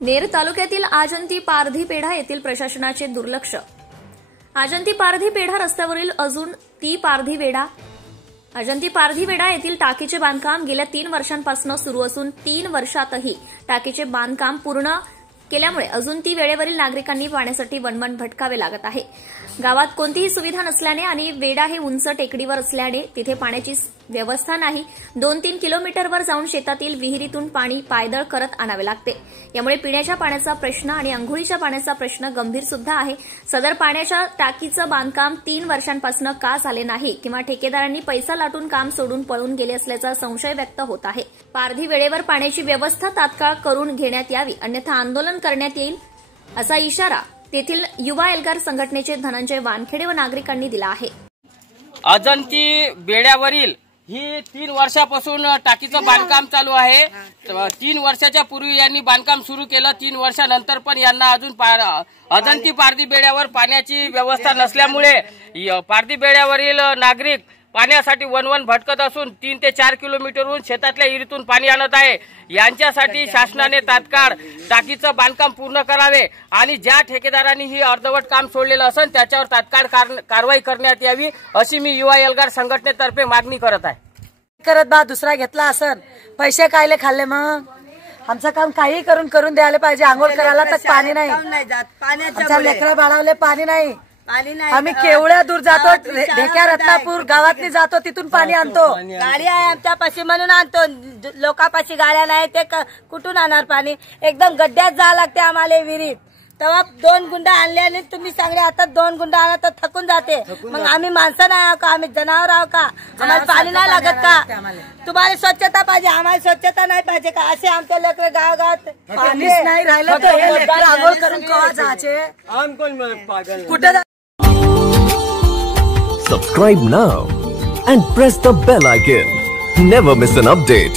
नेर तालुक्यातील आजंती पारधी पेढा येथील प्रशासनाचे दुर्लक्ष। आजंती पारधी पेढा रस्त्यावरील अजून ती पारधी वेढा। अजंती पारधी वेढा येथील टाकीचे बांधकाम गेल्या 3 वर्षांपासून सुरू असून 3 वर्षातही टाकीचे बांधकाम पूर्ण केल्यामुळे अजून ती वेळेवरील नागरिकांनी पाण्यासाठी वणवण भटकावे लागत आहे। गावात कोणतीही सुविधा नसल्याने आणि वेढा हे उंच टेकडीवर असल्याने तिथे पाण्याची व्यवस्था नाही। 2-3 किलोमीटरवर जाऊन शेतातील विहिरीतून पाणी पायदळ करत आणावे लागते। यामुळे पिण्याच्या पाण्याचा प्रश्न आणि अंघोळीच्या पाण्याचा प्रश्न गंभीर सुद्धा आहे। सदर पाण्याच्या टाकीचं बांधकाम 3 वर्षांपासून का झाले नाही किंवा ठेकेदारांनी पैसा लाटून काम सोडून पळून गेले असल्याचा संशय व्यक्त होत आहे। पारधी वेळेवर पाण्याची व्यवस्था तात्काळ करून घेण्यात यावी, अन्यथा आंदोलन करण्यात येईल असा इशारा तेथील युवा एल्गार संघटनेचे धनंजय वानखेडे व नागरिकांनी दिला आहे। अजंती बेड्यावरील ही 3 वर्षापासून टाकीचं बांधकाम चालू आहे। 3 वर्षाच्या पूर्वी यांनी बांधकाम सुरू केलं। 3 वर्षानंतर पण यांना अजून अजंती पारधी बेड्यावर पाण्याची व्यवस्था नसल्यामुळे पारधी बेड्यावरील नागरिक पाण्यासाठी वणवण भटकत असून 3 ते 4 किलोमीटरहून शेतातल्या विहिरीतून पाणी आणत आहे। यांच्यासाठी शासनाने तात्काळ टाकीचं बांधकाम पूर्ण करावे आणि ज्या ठेकेदारांनी ही अर्धवट काम सोडलेलं असेल त्याच्यावर तात्काळ कारवाई करण्यात यावी अशी मी युवा एल्गार संघटनेतर्फे मागणी करत आहे। करत बा दुसरा घेतला असन, पैसे कायले खाल्ले? मग आमचं काम काही करून द्यायला पाहिजे। आंघोळ करायला तर पाणी नाही, आमच्या लेकरं बाळावले पाणी नाही। आम्ही केवढ्या दूर जातो, ढेक्या रत्नापूर गावातनी जातो, तिथून पाणी आणतो। गाडी आहे आमच्यापाशी म्हणून आणतो, लोकांपाशी गाड्या नाही, ते कुठून आणणार पाणी? एकदम गड्ड्यात जावं लागते आम्हाला विहिरीत। तेव्हा 2 गुंडा आणले आणि तुम्ही सांगले आता 2 गुंडा आणा तर थकून जाते। मग आम्ही माणसं नाही आहो का? आम्ही जनावर आहो का? आम्हाला पाणी नाही लागत का? तुम्हाला स्वच्छता पाहिजे, आम्हाला स्वच्छता नाही पाहिजे का? असे आमच्या लेकरं गावागावात पाणीच नाही राहिलं तर हे लेकरं आंघोळ करून केव्हा जायचे? कुठे? Subscribe now and press the bell icon. Never miss an update.